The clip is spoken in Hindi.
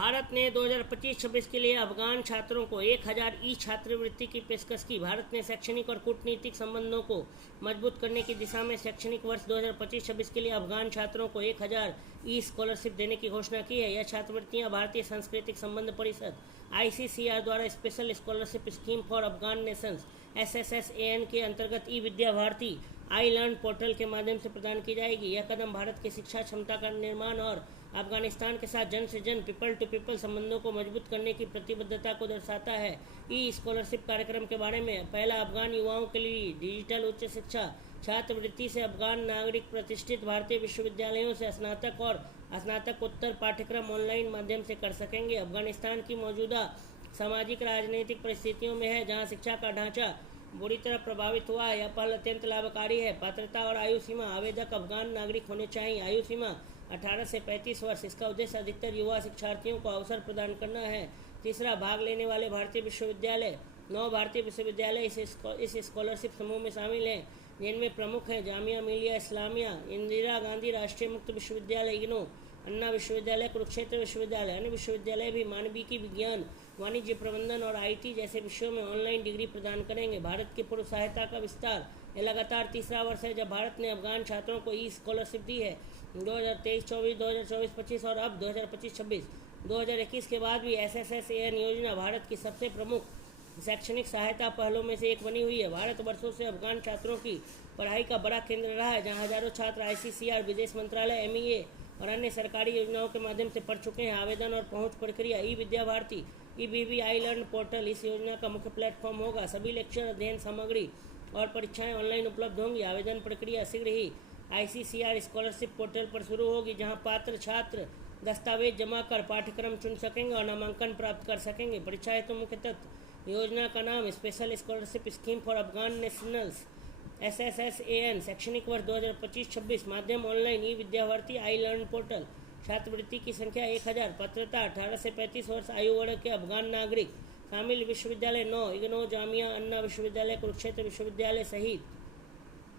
भारत ने 2025-26 के लिए अफगान छात्रों को 1000 ई छात्रवृत्ति की पेशकश की। भारत ने शैक्षणिक और कूटनीतिक संबंधों को मजबूत करने की दिशा में शैक्षणिक वर्ष 2025-26 के लिए अफगान छात्रों को 1000 ई स्कॉलरशिप देने की घोषणा की है। यह छात्रवृत्तियां भारतीय सांस्कृतिक संबंध परिषद ICCR द्वारा special scholarship scheme for Afghan Nations SSSAN के अंतर्गत ई Vidya Bharati I learn portal के माध्यम से प्रदान की जाएगी। यह कदम भारत की शिक्षा क्षमता का निर्माण और अफगानिस्तान के साथ जन से जन पीपल टू पीपल संबंधों को मजबूत करने की प्रतिबद्धता को दर्शाता है। ई स्कॉलरशिप कार्यक्रम के बारे में पहला अफगान युवाओं के लिए डिजिटल उच्च शिक्षा छात्रवृत्ति से अफगान नागरिक प्रतिष्ठित भारतीय विश्वविद्यालयों से स्नातक और स्नातकोत्तर पाठ्यक्रम ऑनलाइन माध्यम से कर सकेंगे। अफगानिस्तान की मौजूदा सामाजिक राजनीतिक परिस्थितियों में है, जहाँ शिक्षा का ढांचा बुरी तरह प्रभावित हुआ है। यह पहल अत्यंत लाभकारी है। पात्रता और आयु सीमा, आवेदक अफगान नागरिक होने चाहिए। आयु सीमा 18 से 35 वर्ष। इसका उद्देश्य अधिकतर युवा शिक्षार्थियों को अवसर प्रदान करना है। तीसरा, भाग लेने वाले भारतीय विश्वविद्यालय। 9 भारतीय विश्वविद्यालय इस स्कॉलरशिप समूह में शामिल हैं, जिनमें प्रमुख हैं जामिया मिलिया इस्लामिया, इंदिरा गांधी राष्ट्रीय मुक्त विश्वविद्यालय इग्नू, अन्ना विश्वविद्यालय, कुरुक्षेत्र विश्वविद्यालय। अन्य विश्वविद्यालय भी मानविकी विज्ञान, वाणिज्य प्रबंधन और IT जैसे विषयों में ऑनलाइन डिग्री प्रदान करेंगे। भारत की पूर्व सहायता का विस्तार। यह लगातार तीसरा वर्ष है जब भारत ने अफगान छात्रों को ई स्कॉलरशिप दी है। 2023-24, 2024-25 और अब 2025-26। 2021 के बाद भी SSSAN योजना भारत की सबसे प्रमुख शैक्षणिक सहायता पहलों में से एक बनी हुई है। भारत वर्षों से अफगान छात्रों की पढ़ाई का बड़ा केंद्र रहा है, जहां हजारों छात्र ICCR, विदेश मंत्रालय, MEA और अन्य सरकारी योजनाओं के माध्यम से पढ़ चुके हैं। आवेदन और पहुंच प्रक्रिया। E Vidya Bharati EBB I learn portal इस योजना का मुख्य प्लेटफॉर्म होगा। सभी लेक्चर, अध्ययन सामग्री और परीक्षाएं ऑनलाइन उपलब्ध होंगी। आवेदन प्रक्रिया शीघ्र ही ICCR स्कॉलरशिप पोर्टल पर शुरू होगी, जहां पात्र छात्र दस्तावेज जमा कर पाठ्यक्रम चुन सकेंगे और नामांकन प्राप्त कर सकेंगे। परीक्षा हेतु मुख्य तत्व। योजना का नाम special scholarship scheme for Afghan nationals SSSAN। शैक्षणिक वर्ष 2025-26। माध्यम online e Vidya Bharati I learn portal. छात्रवृत्ति की संख्या 1000। पात्रता 18 से 35 वर्ष आयु वर्ग के अफगान नागरिक। शामिल विश्वविद्यालय 9 इग्नू, जामिया, अन्ना विश्वविद्यालय, कुरुक्षेत्र विश्वविद्यालय सहित